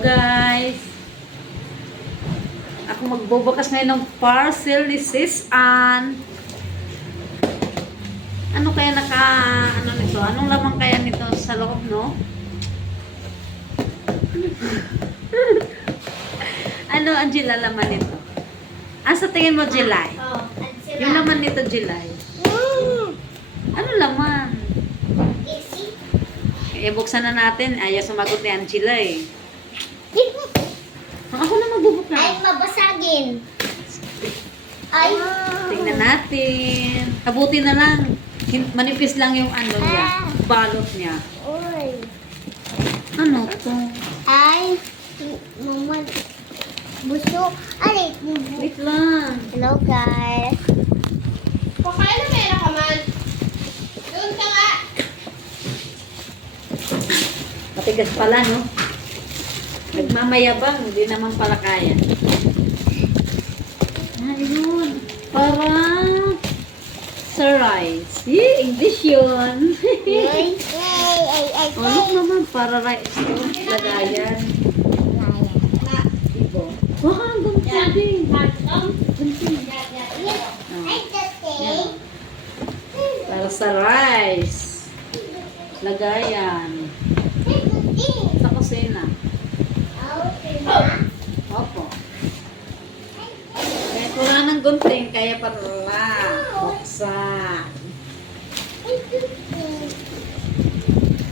guys. Ako magbubukas ngayon ng parcel ni Sis Ann. Ano kaya ano nito? Anong laman kaya nito sa loob, no? Ano ang July laman nito? Sa tingin mo, July? Yung laman nito, July. Ano laman? Buksan na natin. Ayaw sumagot ni Angela eh. Ako na magbubukas. Ay, mabasagin. Ay. Tingnan natin. Kabuti na lang. Manipis lang yung ano niya. Balot niya. Uy. Ano to? Ay. Mama. Busok. Ay. Wait lang. Hello, guys. Pakain na pera ka man. Doon ka nga. Matigas pala, no? Nagmamayabang. Hindi naman pala kaya. Ayun. Parang sa rice. English yun. Ay. Ay. Look naman, para rice to. Lagayan. Ibo. Wah, ang gunting. Gunting. Ay, dati. Para sa rice. Lagayan. Sa kusina. Opo. Kaya wala ng gunting, kaya para buksan.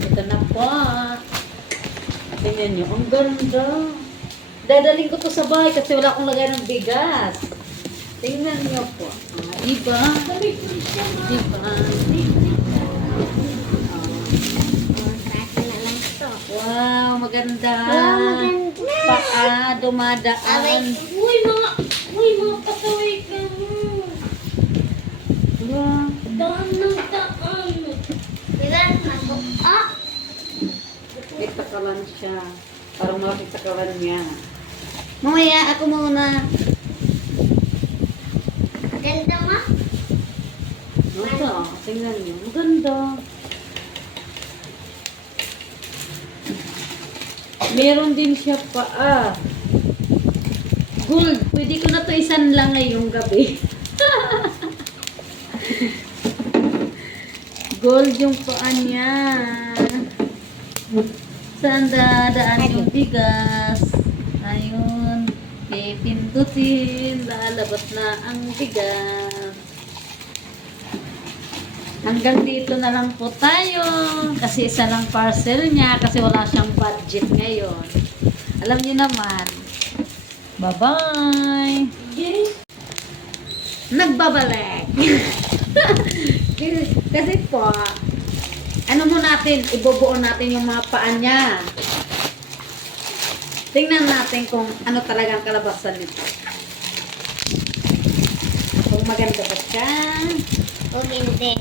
Ito na po. Tingnan nyo, ang ganda. Dadaling ko to sa bahay kasi wala akong lagay ng bigas. Tingnan nyo po. Iba. Iba. Wow, maganda. Wow, maganda. Paa, dumadaan. Uy, mga pasaway ka mo. Wow. Daan ng daan. Diba? Masok. Ah. May takalan siya. Parang malapit sa kalan niya. Mamaya, ako muna. Ganda nga. Ito, tingnan niyo. Maganda. Meron din siya paa. Gold. Pwede ko na to isan lang ngayong gabi. Gold yung paa niya. Saan dadaan yung bigas? Ayun. Pindutin. Lalabas na ang bigas. Hanggang dito na lang po tayo. Kasi isa lang parcel niya. Kasi wala siyang budget ngayon. Alam niyo naman. Bye-bye. Nagbabalik. Kasi po, ano mo natin, ibubuo natin yung mga paa niya. Tingnan natin kung ano talagang kalabasan nito. Kung maganda ba siya. O hindi.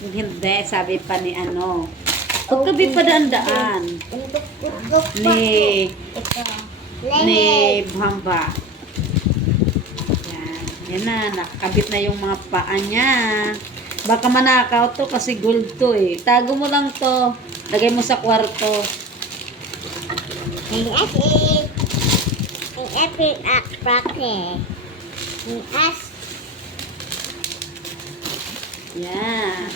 Hindi, sabi pa ni ano. Pagkabi pa daan-daan. Ni Bamba. Yan na, nakakabit na yung mga paa niya. Baka manakaw to kasi gold to eh. Tago mo lang to. Lagay mo sa kwarto. Ang asik. Ang epic at practice. Ang as. Yan.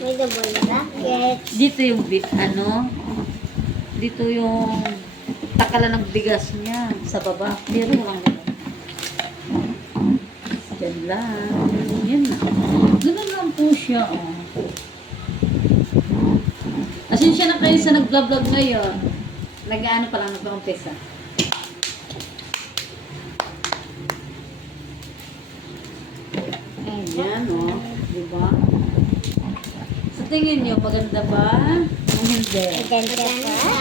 May double bracket. Dito yung dito yung takalan ng bigas niya sa baba. Meron lang ganun. Yan lang. Yan na. Ganun lang po siya. Oh. Asensya na kayo sa nag-vlog ngayon. Nag-ano pa lang nag-umpisa. Ayan, oh. Diba? Sa tingin nyo, maganda ba? O hindi? Maganda pa.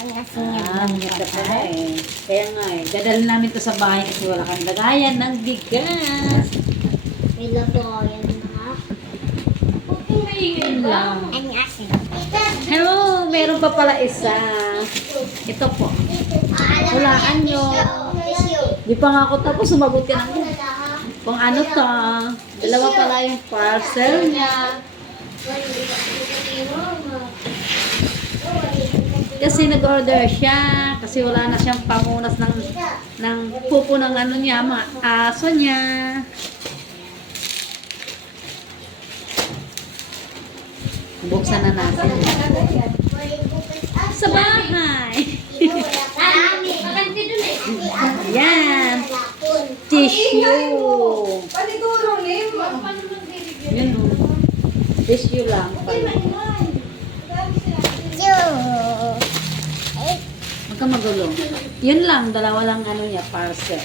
Ang asingit lang Maganda pala eh. Kaya nga eh. Dadalhin namin to sa bahay kasi wala kang lagayan ng bigas. May lagayan na. Huwag kang maingay lang. Ang asik. Hello! Meron pa pala isa. Ito po. Hulaan nyo. Di pa nga ako tapos sumagot ka ng kung ano to. Dalawa pala yung parcel niya. Kasi nag-order siya. Kasi wala na siyang pamunas ng pupo ng ano niya, mga aso niya. Buksan na natin. Sa bahay. Makanti dun eh. Ayan. Tissue. Paniguro, Lim. Yun o. Tissue lang pala. Huwag ka magulo. Yun lang, dalawa lang ano niya, parcel.